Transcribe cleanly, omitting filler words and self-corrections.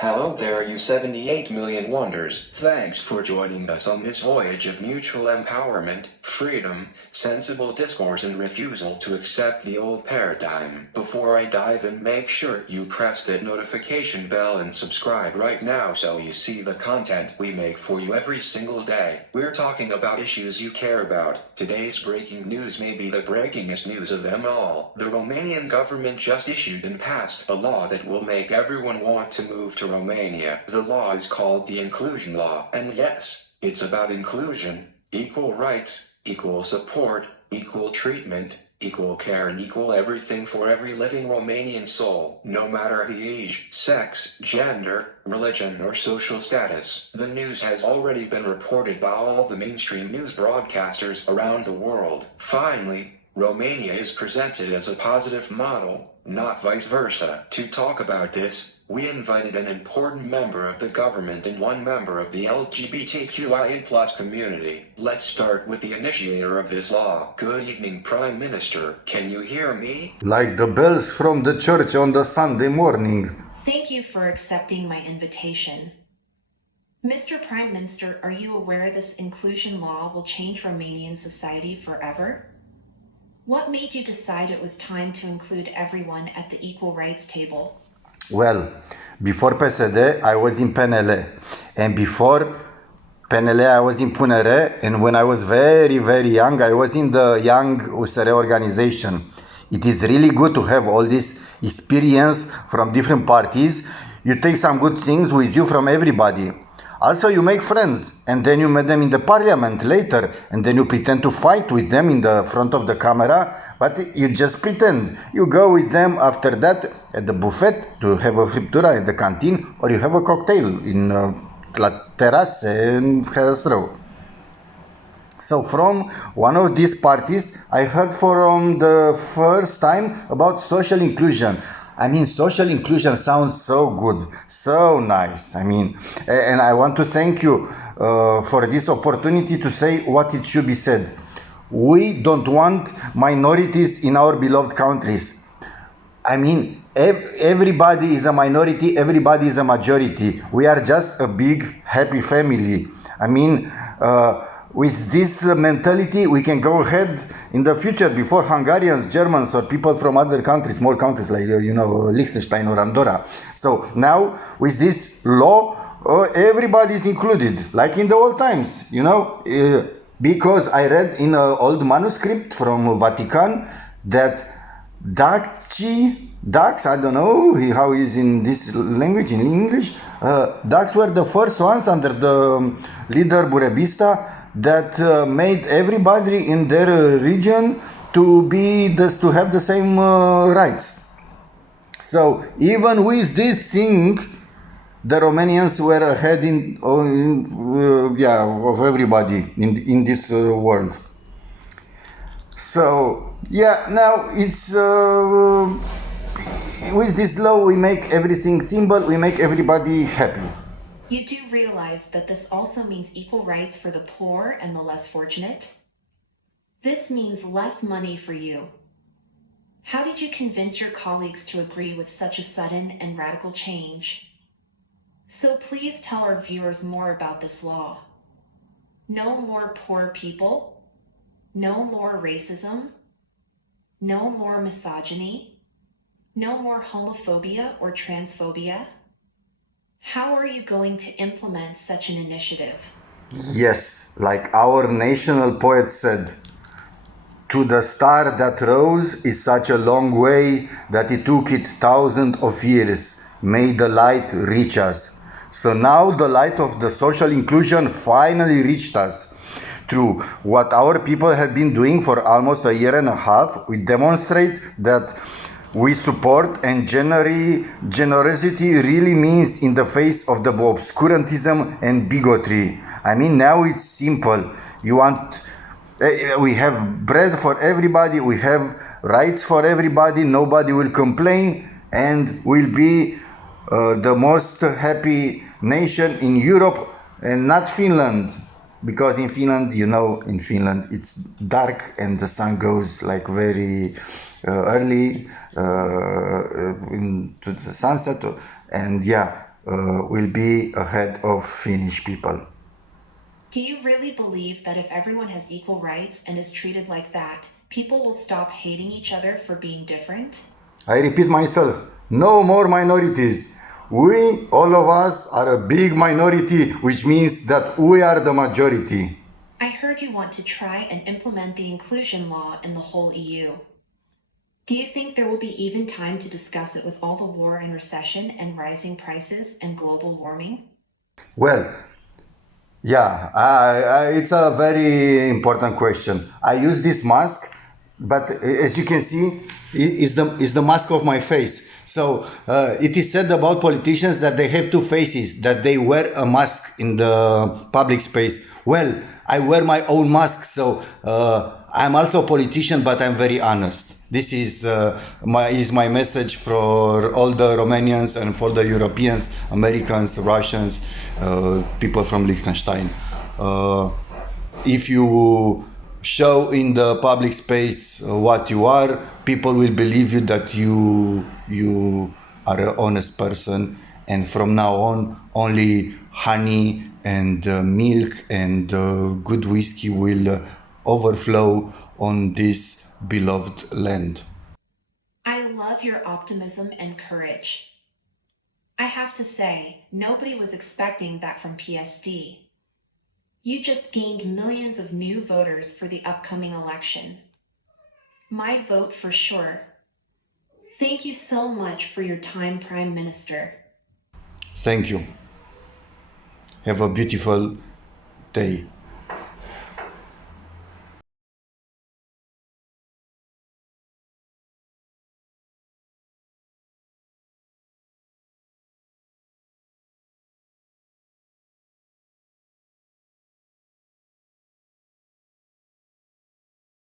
Hello there, you 78 million wonders. Thanks for joining us on this voyage of mutual empowerment, freedom, sensible discourse, and refusal to accept the old paradigm. Before I dive in, make sure you press that notification bell and subscribe right now so you see the content we make for you every single day. We're talking about issues you care about. Today's breaking news may be the breakingest news of them all. The Romanian government just issued and passed a law that will make everyone want to move to Romania. The law is called the Inclusion Law, and yes, it's about inclusion, equal rights, equal support, equal treatment, equal care, and equal everything for every living Romanian soul, no matter the age, sex, gender, religion, or social status. The news has already been reported by all the mainstream news broadcasters around the world. Finally, Romania is presented as a positive model, not vice versa. To talk about this, we invited an important member of the government and one member of the LGBTQIA+ community. Let's start with the initiator of this law. Good evening, Prime Minister. Can you hear me? Like the bells from the church on the Sunday morning. Thank you for accepting my invitation. Mr. Prime Minister, are you aware this inclusion law will change Romanian society forever? What made you decide it was time to include everyone at the equal rights table? Well, before PSD, I was in PNL. And before PNL, I was in PUNR. And when I was very, very young, I was in the Young USR organization. It is really good to have all this experience from different parties. You take some good things with you from everybody. Also, you make friends, and then you meet them in the parliament later, and then you pretend to fight with them in the front of the camera, but you just pretend. You go with them after that at the buffet to have a friptura at the canteen, or you have a cocktail in La Terrasse in Herăstrău. So from one of these parties, I heard from the first time about social inclusion. I mean, social inclusion sounds so good, so nice. I mean, and I want to thank you for this opportunity to say what it should be said. We don't want minorities in our beloved countries. I mean, everybody is a minority, everybody is a majority. We are just a big, happy family. I mean, with this mentality, we can go ahead in the future before Hungarians, Germans, or people from other countries, small countries like, Liechtenstein or Andorra. So now, with this law, everybody is included, like in the old times, because I read in an old manuscript from Vatican that Dacs, I don't know how it is in this language, in English, Dacs were the first ones under the leader Burebista that made everybody in their region to have the same rights. So even with this thing, the Romanians were ahead of everybody in this world. So now it's with this law we make everything simple, we make everybody happy. You do realize that this also means equal rights for the poor and the less fortunate? This means less money for you. How did you convince your colleagues to agree with such a sudden and radical change? So please tell our viewers more about this law. No more poor people. No more racism. No more misogyny. No more homophobia or transphobia. How are you going to implement such an initiative? Yes, like our national poet said, to the star that rose is such a long way that it took it thousands of years. May the light reach us. So now the light of the social inclusion finally reached us. Through what our people have been doing for almost a year and a half, we demonstrate that we support, and generosity really means in the face of the obscurantism and bigotry. I mean, now it's simple. We have bread for everybody, we have rights for everybody, nobody will complain, and we'll be the most happy nation in Europe, and not Finland. Because in Finland, it's dark and the sun goes like very early into the sunset, and will be ahead of Finnish people. Do you really believe that if everyone has equal rights and is treated like that, people will stop hating each other for being different? I repeat myself, no more minorities. We, all of us, are a big minority, which means that we are the majority. I heard you want to try and implement the inclusion law in the whole EU. Do you think there will be even time to discuss it with all the war and recession and rising prices and global warming? Well, yeah, it's a very important question. I use this mask, but as you can see, is the mask of my face. So it is said about politicians that they have two faces, that they wear a mask in the public space. Well, I wear my own mask, so I'm also a politician, but I'm very honest. This is my message for all the Romanians and for the Europeans, Americans, Russians, people from Liechtenstein. If you show in the public space what you are, people will believe you that you are an honest person, and from now on only honey and milk and good whiskey will overflow on this beloved land. I love your optimism and courage. I have to say, nobody was expecting that from PSD. You just gained millions of new voters for the upcoming election. My vote for sure. Thank you so much for your time, Prime Minister. Thank you. Have a beautiful day.